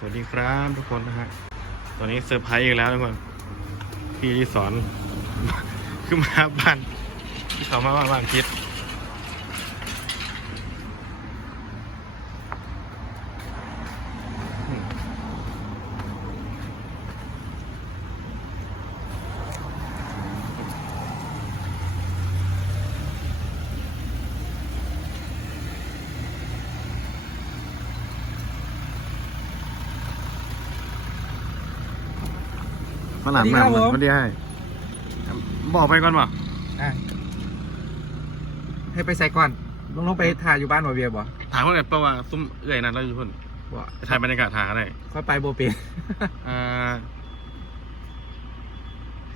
สวัสดีครับทุกคนนะฮะ ตอนนี้เซอร์ไพรส์อีกแล้วทุกคน พี่ที่สอน ขึ้นมาบ้านที่เขามาบ้านบ้านคิด ฝรั่งมาสวัสดีครับผม ไม่ได้ให้บอกไปก่อนป่ะอะให้ไปใส่ก่อนลงลงไปถ่ายอยู่บ้านบ่เบียร์บ่ถามว่าไงเพราะว่าซุ้มเอื่อยนั่นเราอยู่พุ่นบ่ไปถ่ายบรรยากาศถ่ายอะไรค่อยไปบ่เป็นอ่า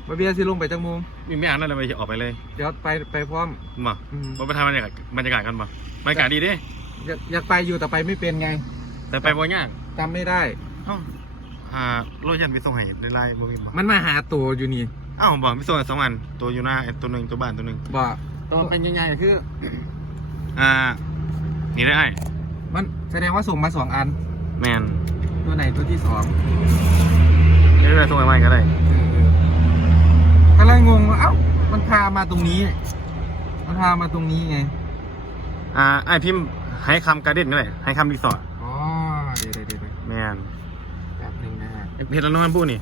บ่เบียร์สิลงไปจังมุมมีไม่อ่านอะไรไปออกไปเลยเดี๋ยวไปไปพร้อมมาอืมเราไปถ่ายบรรยากาศบรรยากาศกันป่ะบรรยากาศดีเด้อยากอยากไปอยู่แต่ไปไม่เป็นไงแต่ไปบ่ยากจำไม่ได้เอ้า อ่าโรยันมีส่งให้ในไลน์บ่มีบ่มันมาหาตัวอยู่นี่อ้าวบอกมีส่งให้สองอันตัวอยู่หน้าไอ้ตัวหนึ่งตัวบ้านตัวหนึ่งบ่ตัวเป็นยังไงคือ อ่า นี่ได้ไอ้มันแสดงว่าส่งมาสองอัน แมนตัวไหนตัวที่สองนี่ได้ส่งไปใหม่ก็ได้ก็เลยงงว่าเอ้ามันพามาตรงนี้ มันพามาตรงนี้ไง อ่าไอ้พิมพ์ให้คำการ์เด้นก็ได้ให้คำรีสอร์ทอ๋อเดี๋ยวเดี๋ยวเดี๋ยวเดี๋ยวแมน เห็นแล้วน้องมันพูดนี่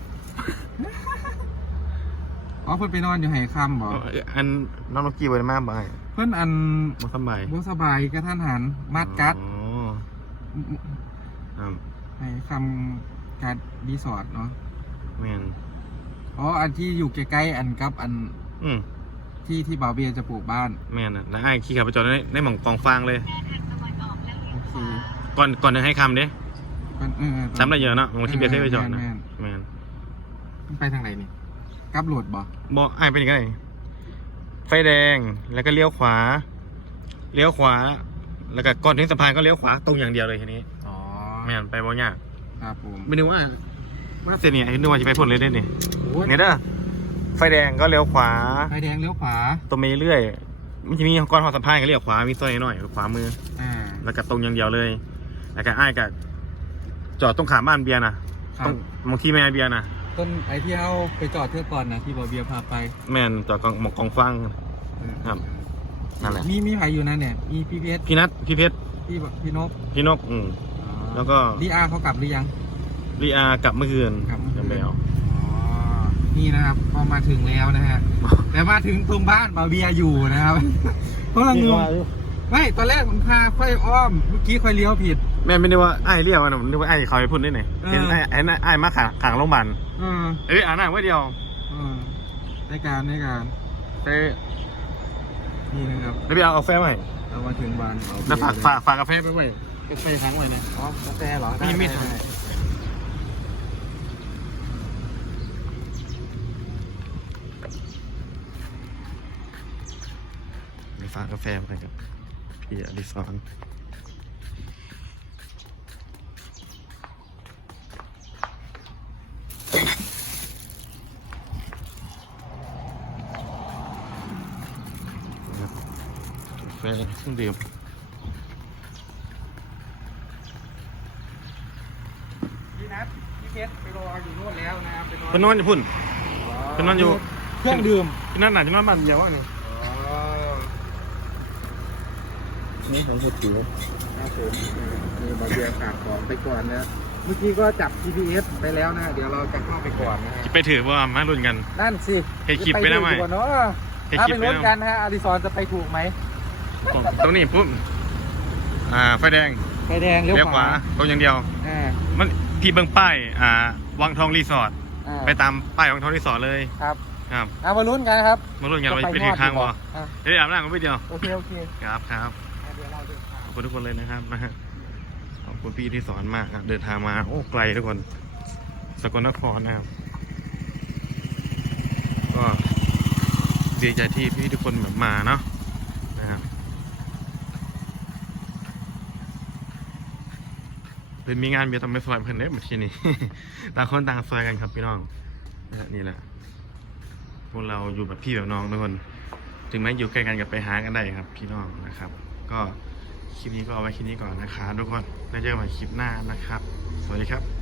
อ๋อเพิ่นไปนอนอยู่ไหคำบ่อันน้องนกกี้ไว้มากบ่ายเพิ่นอันบ่สบายบ่สบายกระทันหันมาดกัดอ๋อครับในคำการรีสอร์ทเนาะแมนอ๋ออันที่อยู่ใกล้ๆอันกับอันอืมที่ที่บ่าวเบียร์จะปลูกบ้านแมนอะแล้วไอ้ขี่ขับไปจอดในในหม่องกองฟางเลยโอเคก่อนก่อนจะให้คำเด้ มันเออเออจำได้เยอะเนาะบางทีเบียร์เคยไปจอดนะแม่นแมนมันไปทางไหนนี่กลับโหลดบ่บอกไอ้เป็นยังไงไฟแดงแล้วก็เลี้ยวขวา เลี้ยวขวา แล้วก็ก่อนถึงสะพานก็เลี้ยวขวาตรงอย่างเดียวเลยทีนี้อ๋อแม่นไปบ่ยากครับผมไม่นึกว่าว่าเสียนี่ไอ้นึกว่าจะไปพ่นเลยได้นี่โอ้ยเนี่ยเด้อไฟแดงก็เลี้ยวขวา ไฟแดงเลี้ยวขวาตรงไปเรื่อยมันจะมีก้อนหอสะพานก็เลี้ยวขวามีซอยหน่อยขวามือ อ่าแล้วก็ตรงอย่างเดียวเลย แล้วก็อ้ายก็ จอดตรงขามบ้านเบียร์นะครัตรบงบางที่แม่เบียร์นะต้นไอที่เอาไปจอดเทือกก่อนนะที่บ่าวเบียร์พาไปแม่นจอดกองหมกกองฟังครับนั่นแหละมีมีใครอยู่นั่นเนี่ยมีพี่เพชรพี่นัทพี่เพชรพี่พี่นกพี่นกอืม แล้วก็ ดีอาร์เขากลับหรือยัง ลีอากลับเมื่อคืนกลับเมื่อคืนแล้ว อ๋อนี่นะครับพอมาถึงแล้วนะฮะ แต่มาถึงตรงบ้านบาเบียอยู่นะครับเพราะเรางง ไม่ตอนแรกผมพาค่อยอ้อมเมื่อกี้ค่อยเลี้ยวผิด แม่ไม่ได้ว่าไอ้ายเรียกว่านะผมนึกว่าไอ้ายเขาไปพูดได้ไหนเออ เห็นไอ้ไอ้ไอ้ายมาขางขางโรงพยาบาลเออเอ้ยอ่านหน้าไว้เดียวเออในการในการเอ้ยนี่นะครับแล้วพี่เอากาแฟมาให้เรามาถึงบ้านบาเบียแล้วฝากฝากฝากกาแฟไปไว้กาแฟค้างไว้นะ อ๋อกาแฟเหรอด้มีมีดได้ได้มีฝากกาแฟไปกับ พี่อดิศรกาแฟเครื่องดื่มพี่นัทพี่เพชรไปรออยู่นู่นแล้วนะครับไปรอเพิ่นนอนอยู่พุ่นเพิ่นนอนอยู่เครื่องดื่มพี่นั่นน่ะจะนอนบ้านเดียวอะนี่อ๋อ นี่ของเฮ็ดอยู่ครับผมนี่บาเบียฝากของไปก่อนนะเมื่อกี้ก็จับ GPS ไปแล้วนะ เดี๋ยวเราจะเข้าไปก่อนนะฮะจะไปถือว่ามารุ่นกัน นั่นสิเห็นคลิปไปแล้วไหมถูกกว่าเนาะเห็นถ้าคลิไปปไปลุ้นแล้วกันฮะอดิซอนจะไปถูกไหมตรงตรงนี้ปุ๊บอ่าไฟแดงไฟแดงเลี้ยวเลี้ยวขขวาวาตรงอย่างเดียว อ่ามันพี่เบิ่งป้ายอ่าวังทองรีสอร์ทอ่าไปตามป้ายวังทองรีสอร์ทเลยครับครับ เอามาลุ้นกันครับมารุ่นกันว่าจะไปถือข้างงวะอดอะเดี๋ยวอาบน้ำกันไปเดียวโอเคโอเค ครับครับ อะเดี๋ยวเราเดินทางขอบคุณทุกคนเลยนะครับนะฮะขอบคุณพี่ที่สอนมากครับ เดินทางมาโอ้ไกลทุกคน สกลนครนะครับ ก็ดีใจที่พี่ทุกคนแบบมาเนาะนะครับเพิ่นมีงานเบีทำไปซอยเพิ่นเด้มาที่นี่ต่างคนต่างซอยกันครับพี่น้องนี่แหละพวกเราอยู่แบบพี่แบบน้องทุกคน ถึงแม้อยู่ใกล้กันกับไปหากันได้ครับ พี่น้องนะครับ ก็คลิปนี้ก็เอาไว้คลิปนี้ก่อนนะครับทุกคนแล้วเจอกันใหม่คลิปหน้านะครับ สวัสดีครับ